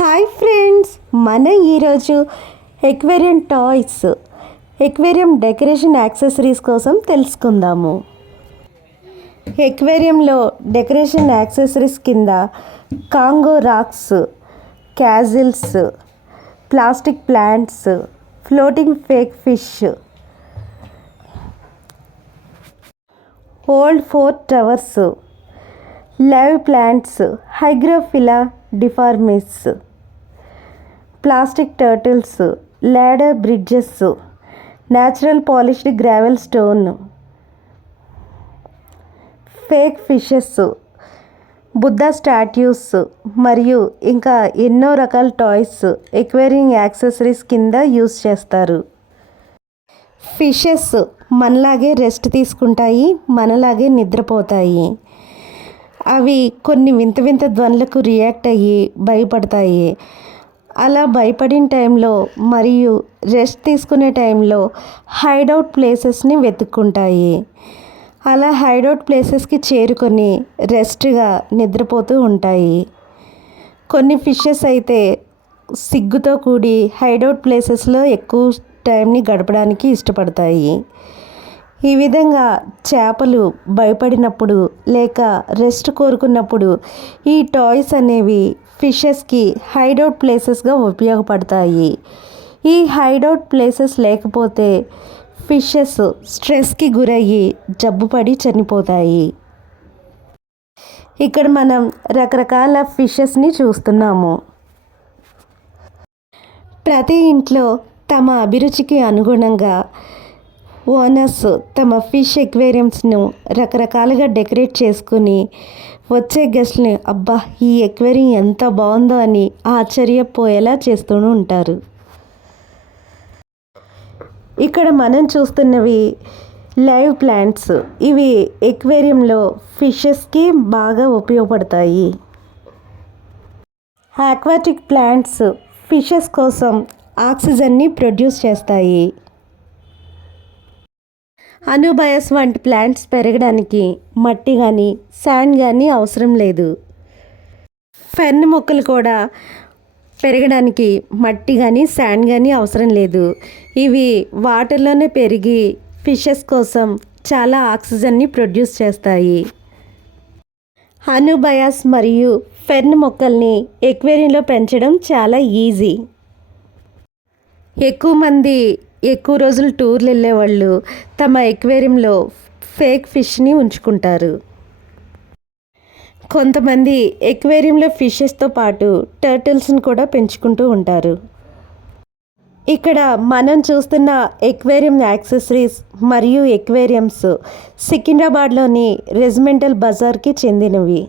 Hi friends, మన ఈరోజు aquarium toys, aquarium decoration accessories కోసం తెలుసుకుందాము. ఎక్వేరియంలో డెకరేషన్ యాక్సెసరీస్ కింద Congo rocks, castles, plastic plants, floating fake fish, old fort towers, live plants, Hygrophila difformis, plastic turtles, ladder bridges, natural polished gravel stone, fake fishes, Buddha statues మరియు ఇంకా ఎన్నో రకాల toys aquarium accessories కింద use చేస్తారు. Fishes మనలాగే rest తీసుకుంటాయి, మనలాగే నిద్రపోతాయి. అవి కొన్ని వింత వింత ధ్వనులకు రియాక్ట్ అయ్యి భయపడతాయి. అలా భయపడిన టైంలో మరియు రెస్ట్ తీసుకునే టైంలో హైడౌట్ ప్లేసెస్ని వెతుక్కుంటాయి. అలా హైడౌట్ ప్లేసెస్కి చేరుకొని రెస్ట్గా నిద్రపోతూ ఉంటాయి. కొన్ని ఫిషెస్ అయితే సిగ్గుతో కూడి హైడౌట్ ప్లేసెస్లో ఎక్కువ టైంని గడపడానికి ఇష్టపడతాయి. ఈ విధంగా చేపలు భయపడినప్పుడు లేక రెస్ట్ కోరుకున్నప్పుడు ఈ టాయ్స్ అనేవి ఫిషెస్కి హైడౌట్ ప్లేసెస్గా ఉపయోగపడతాయి. ఈ హైడౌట్ ప్లేసెస్ లేకపోతే ఫిషెస్ స్ట్రెస్కి గురయ్యి జబ్బుపడి చనిపోతాయి. ఇక్కడ మనం రకరకాల ఫిషెస్ని చూస్తున్నాము. ప్రతి ఇంట్లో తమ అభిరుచికి అనుగుణంగా ఓనర్స్ తమ ఫిష్ ఎక్వేరియంస్ను రకరకాలుగా డెకరేట్ చేసుకుని వచ్చే గెస్ట్ని అబ్బా ఈ ఎక్వేరియం ఎంత బాగుందో అని ఆశ్చర్యపోయేలా చేస్తూ ఉంటారు. ఇక్కడ మనం చూస్తున్నవి లైవ్ ప్లాంట్స్. ఇవి ఎక్వేరియంలో ఫిషెస్కి బాగా ఉపయోగపడతాయి. ఆక్వాటిక్ ప్లాంట్స్ ఫిషెస్ కోసం ఆక్సిజన్ని ప్రొడ్యూస్ చేస్తాయి. అనుబయస్ వంటి ప్లాంట్స్ పెరగడానికి మట్టి కానీ శాండ్ కానీ అవసరం లేదు. ఫెర్న్ మొక్కలు కూడా పెరగడానికి మట్టి కానీ శాండ్ కానీ అవసరం లేదు. ఇవి వాటర్లోనే పెరిగి ఫిషెస్ కోసం చాలా ఆక్సిజన్ని ప్రొడ్యూస్ చేస్తాయి. అనుబయాస్ మరియు ఫెర్న్ మొక్కల్ని ఎక్వేరియంలో పెంచడం చాలా ఈజీ. ఎక్కువ మంది ఎక్కువ రోజులు టూర్లు వెళ్ళేవాళ్ళు తమ ఎక్వేరియంలో ఫేక్ ఫిష్ని ఉంచుకుంటారు. కొంతమంది ఎక్వేరియంలో ఫిషెస్తో పాటు టర్టిల్స్ని కూడా పెంచుకుంటూ ఉంటారు. ఇక్కడ మనం చూస్తున్న ఎక్వేరియం యాక్సెసరీస్ మరియు ఎక్వేరియంస్ సికింద్రాబాద్లోని రెజిమెంటల్ బజార్కి చెందినవి.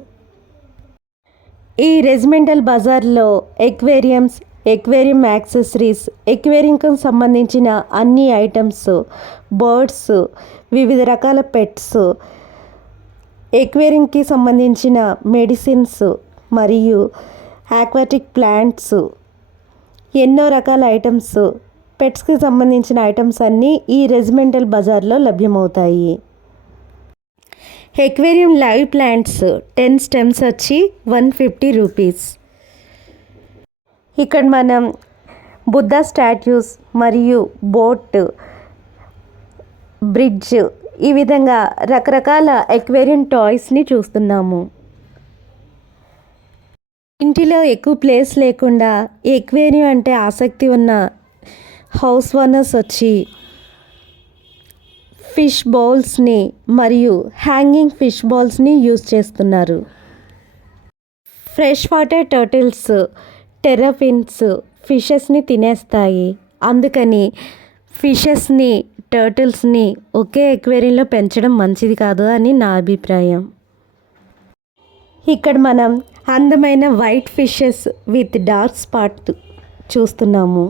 ఈ రెజిమెంటల్ బజార్లో ఎక్వేరియంస్, ఎక్వేరియం యాక్సెసరీస్, ఎక్వేరియంకి సంబంధించిన అన్ని ఐటమ్స్, బర్డ్స్, వివిధ రకాల పెట్స్, ఎక్వేరియంకి సంబంధించిన మెడిసిన్స్ మరియు ఆక్వాటిక్ ప్లాంట్స్, ఎన్నో రకాల ఐటమ్స్, పెట్స్కి సంబంధించిన ఐటమ్స్ అన్నీ ఈ రెజిమెంటల్ బజార్లో లభ్యమవుతాయి. ఎక్వేరియం లైవ్ ప్లాంట్స్ 10 స్టెమ్స్ వచ్చి 150 రూపీస్. ఇక్కడ మనం బుద్ధా స్టాట్యూస్ మరియు బోట్, బ్రిడ్జ్, ఈ విధంగా రకరకాల ఎక్వేరియం టాయ్స్ని చూస్తున్నాము. ఇంటిలో ఎక్కువ ప్లేస్ లేకుండా ఎక్వేరియం అంటే ఆసక్తి ఉన్న హౌస్ ఓనర్స్ వచ్చి ఫిష్ బౌల్స్ని మరియు హ్యాంగింగ్ ఫిష్ బౌల్స్ని యూజ్ చేస్తున్నారు. ఫ్రెష్ వాటర్ టర్టిల్స్, టెర్రఫిన్స్ ఫిషెస్ని తినేస్తాయి. అందుకని ఫిషెస్ని, టర్టిల్స్ని ఒకే ఎక్వేరియంలో పెంచడం మంచిది కాదు అని నా అభిప్రాయం. ఇక్కడ మనం అందమైన white fishes with dark spot చూస్తున్నాము.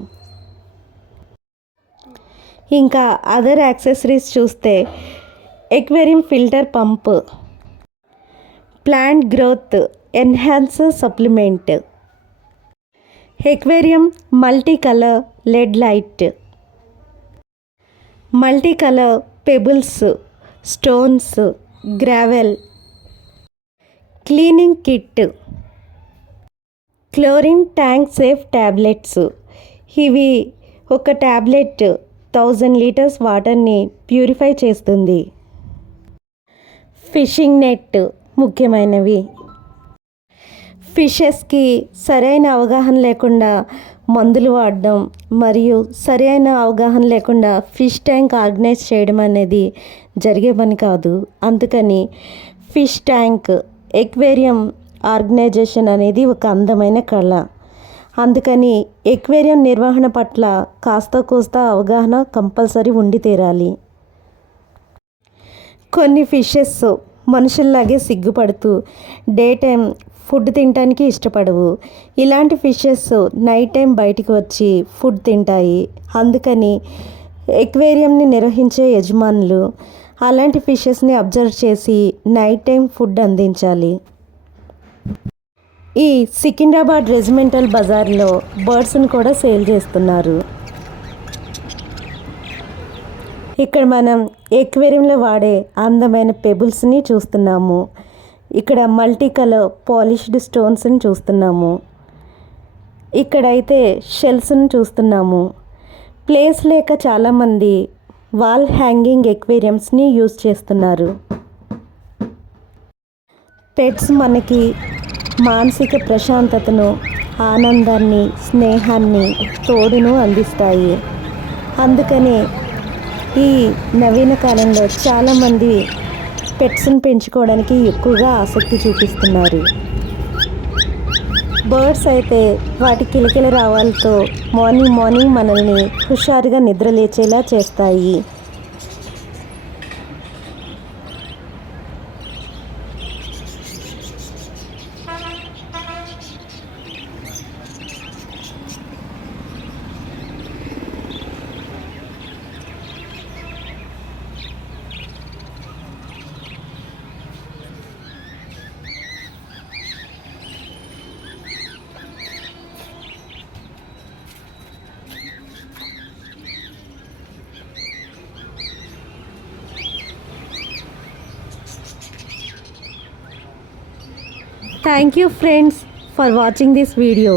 ఇంకా అదర్ యాక్సెసరీస్ చూస్తే aquarium filter pump, plant growth enhancer supplement, aquarium multi colour lead light, multi colour pebbles, stones, gravel, cleaning kit, chlorine tank safe tablets. ఇవి ఒక ట్యాబ్లెట్ 1000 లీటర్స్ వాటర్ని purify చేస్తుంది. Fishing net ముఖ్యమైనవి. ఫిషెస్కి సరైన అవగాహన లేకుండా మందులు వాడడం మరియు సరైన అవగాహన లేకుండా ఫిష్ ట్యాంక్ ఆర్గనైజ్ చేయడం అనేది జరిగే పని కాదు. అందుకని ఫిష్ ట్యాంక్ ఎక్వేరియం ఆర్గనైజేషన్ అనేది ఒక అందమైన కళ. అందుకని ఎక్వేరియం నిర్వహణ పట్ల కాస్త కోస్త అవగాహన కంపల్సరీ ఉండి తీరాలి. కొన్ని ఫిషెస్ మనుషుల్లాగే సిగ్గుపడుతూ డే టైం ఫుడ్ తినడానికి ఇష్టపడవు. ఇలాంటి ఫిషెస్ నైట్ టైం బయటికి వచ్చి ఫుడ్ తింటాయి. అందుకని ఎక్వేరియంని నిర్వహించే యజమానులు అలాంటి ఫిషెస్ని అబ్జర్వ్ చేసి నైట్ టైం ఫుడ్ అందించాలి. ఈ సికింద్రాబాద్ రెజిమెంటల్ బజార్లో బర్డ్స్ని కూడా సేల్ చేస్తున్నారు. ఇక్కడ మనం ఎక్వేరియంలో వాడే అందమైన పెబుల్స్ని చూస్తున్నాము. ఇక్కడ మల్టీ కలర్ పాలిష్డ్ స్టోన్స్ని చూస్తున్నాము. ఇక్కడైతే షెల్స్ని చూస్తున్నాము. ప్లేస్ లేక చాలామంది వాల్ హ్యాంగింగ్ ఎక్వేరియంస్ని యూజ్ చేస్తున్నారు. పెట్స్ మనకి మానసిక ప్రశాంతతను, ఆనందాన్ని, స్నేహాన్ని, తోడును అందిస్తాయి. అందుకని ఈ నవీన కాలంలో చాలామంది పెట్స్ని పెంచుకోవడానికి ఎక్కువగా ఆసక్తి చూపిస్తున్నారు. బర్డ్స్ అయితే వాటి కిలకిల రావాలతో మార్నింగ్ మనల్ని హుషారుగా నిద్రలేచేలా చేస్తాయి. Thank you friends for watching this video.